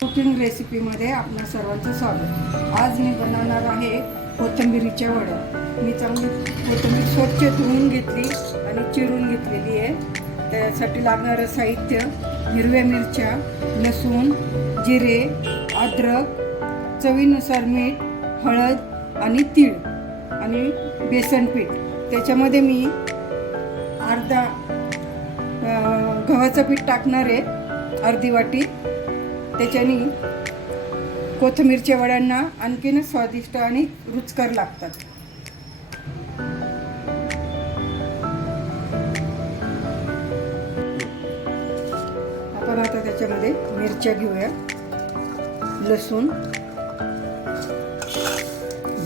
Cooking रेसिपीमध्ये आपणा सर्वांचं स्वागत। आज मी बनवणार आहे कोथिंबीरीच्या वड्या। मी चांगली कोथिंबीर स्वच्छ धुवून घेतली आणि चिरून घेतलेली आहे। त्यासाठी लागणारं साहित्य हिरव्या मिरच्या, लसूण, जिरे, अद्रक, चवीनुसार मीठ, हळद आणि तीळ आणि बेसन पीठ। त्याच्यामध्ये मी अर्धा गव्हाचं पीठ टाकणार आहे, अर्धी वाटी। त्याच्याने कोथिंबीरच्या वड्यांना आणखीन स्वादिष्ट आणि रुचकर लागतात। आपण आता त्याच्यामध्ये मिरच्या घेऊया, लसूण,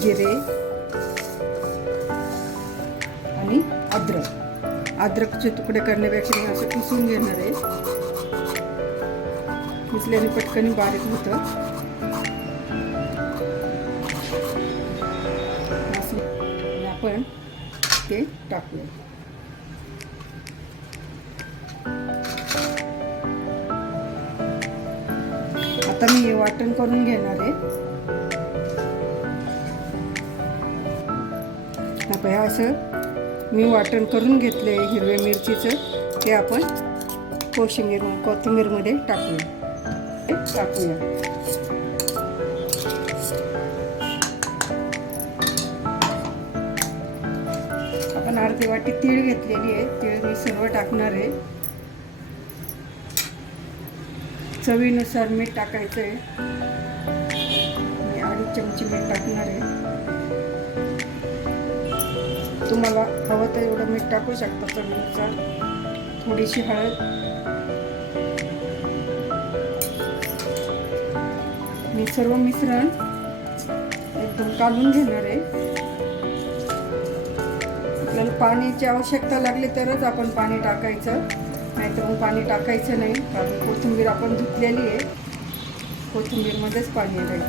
जिरे आणि अद्रकचे तुकडे करण्यापेक्षा मी असं पुसून घेणार आहे। पुसल्याने पटकन बारीक होतं। आपण ते टाकूया। आता मी हे वाटण करून घेणार आहे। आता असं मी वाटण करून घेतले हिरव्या मिरचीचं, ते आपण कोथिंबीरमध्ये टाकूया। आपण अर्धी वाटी तीळ घेतलेली आहे, तीळ मी सर्व टाकणार आहे। चवीनुसार मीठ टाकायचं आहे, मी 2.5 चमचे मीठ टाकणार आहे। तुम्हाला हवं तर एवढं मीठ टाकू शकता चवीनुसार। थोडीशी हळद, मी सर्व मिश्रण एकदम काढून घेणार आहे। आपल्याला पाण्याची आवश्यकता लागली तरच आपण पाणी टाकायचं, नाहीतर मग पाणी टाकायचं नाही, कारण कोथिंबीर आपण धुतलेली आहे, कोथिंबीरमध्येच पाणी राहील।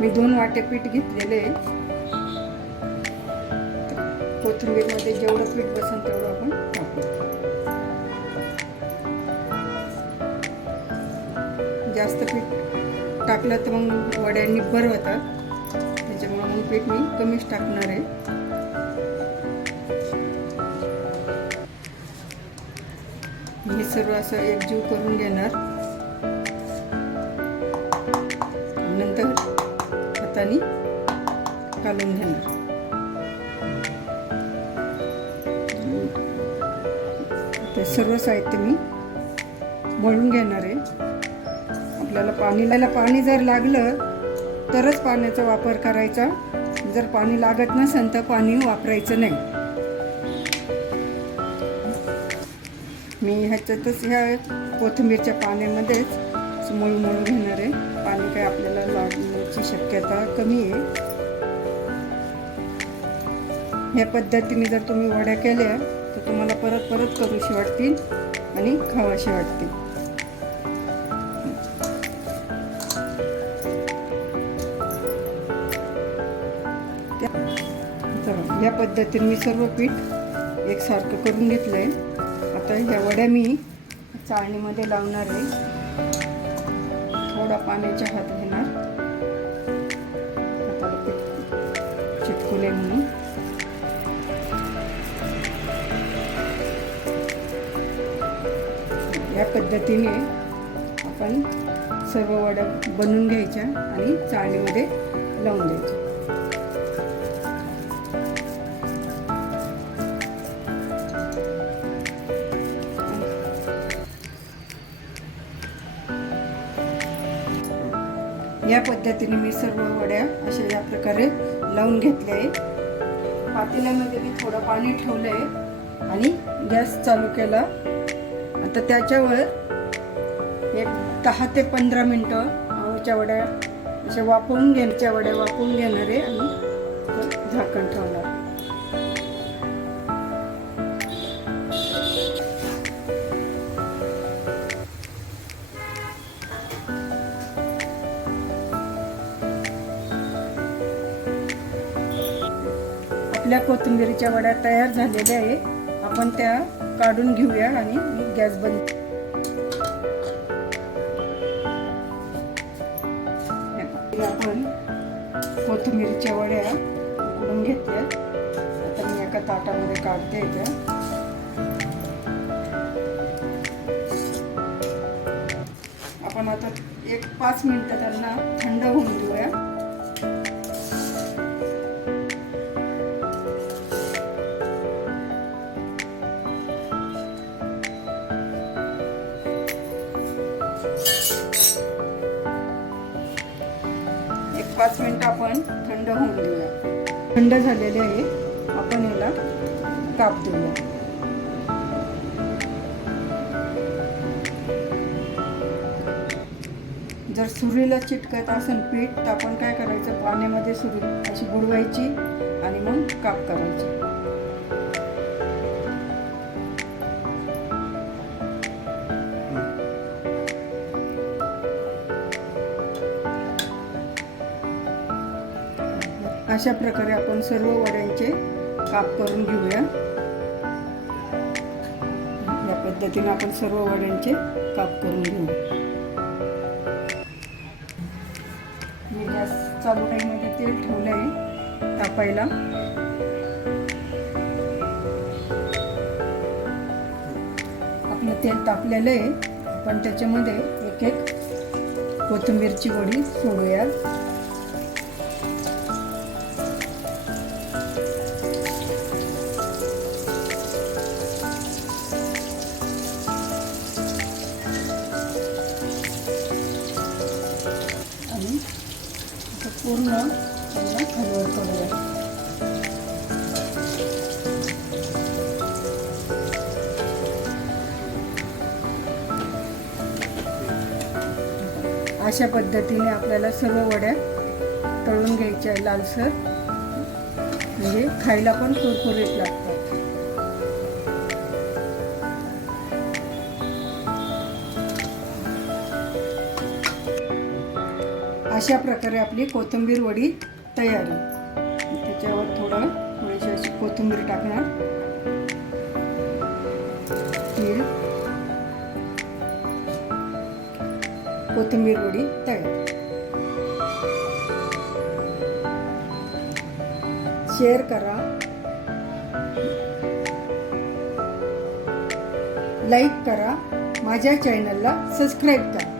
मी 2 वाटे पीठ घेतलेले आहे। कोथिंबीरमध्ये जेवढं पीठ बसेल तेवढं आपण टाकू। जास्त पीठ टाकलं तर मग वड्या निब्बर होतात, त्याच्यामुळे मग पीठ मी कमीच टाकणार आहे। हे सर्व असं एकजीव करून घेणार, नंतर हाताने कालून घेणार। ते सर्व साहित्य मी मळून घेणार आहे। आपल्याला पाणी जर लागलं तरच पाण्याचा वापर करायचा, जर पाणी लागत नसेल तर पाणी वापरायचं नाही। मी ह्याच्यातच ह्या कोथिंबीरच्या पाण्यामध्येच मळून घेणार आहे। पाणी काय आपल्याला लागण्याची शक्यता कमी आहे। ह्या पद्धतीने जर तुम्ही वड्या केल्या तर तुम्हाला परत परत करूशी वाटतील आणि खावाशी वाटतील। या पद्धतीने मी सर्व पीठ एकसारखं करून घेतलंय। आता ह्या वड्या मी चाळणीमध्ये लावणार आहे। थोडा पाण्याचा हात घेणार, हाताला पीठ चिटकू नये म्हणून। या पद्धतीने आपण सर्व वड्या बनवून घ्यायच्या आणि चाळणीमध्ये लावून द्यायच्या। या पद्धतीने मी सर्व वड्या अशा या प्रकारे लावून घेतल्या आहे। पातेल्यामध्ये मी थोडं पाणी ठेवलंय आणि गॅस चालू केला। आता त्याच्यावर एक 10 ते 15 मिनिटं ह्याच्या वड्या अशा वाफवून घेणार आहे आणि झाकण ठेवणार। आपल्या कोथिंबीरीच्या वड्या तयार झालेल्या आहे। आपण आपण त्या काढून घेऊया आणि गॅस बंद. आपण कोथिंबीरच्या वड्या उकडून घेतल्या. आता मी एका ताटामध्ये काढते त्या. आपण आता 1-5 मिनिटं त्यांना थंड होऊन देऊया. एक 5 मिनिटं आपण थंड होऊन देऊया. थंड झालेले आहे. आपण याला काप देऊया. जर सुरीला चिटकत असेल पीठ तर आपण काय करायचं, पाण्यामध्ये सुरी अशी बुडवायची आणि मग काप करायची. अशा प्रकारे आपण सर्व वड्यांचे काप करून घेऊया. या पद्धतीने आपण सर्व वड्यांचे काप करून घेऊ. मी गॅस चालू कढईमध्ये तेल ठेवलं आहे तापायला. आपलं तेल तापलेलं आहे. आपण त्याच्यामध्ये एक एक कोथिंबीरची वडी सोडूया. पूर्ण त्यांना खालीवर करूया. अशा पद्धतीने आपल्याला सर्व वड्या तळून घ्यायच्या लालसर, म्हणजे खायला पण कुरकुरीत लागतात. अशा प्रकारे आपली कोथिंबीर वडी तयार आहे. त्याच्यावर थोडीशी अशी कोथिंबीर टाकणार. तीळ, कोथिंबीर वडी तयार. शेअर करा, लाईक करा, माझ्या चॅनलला सबस्क्राईब करा.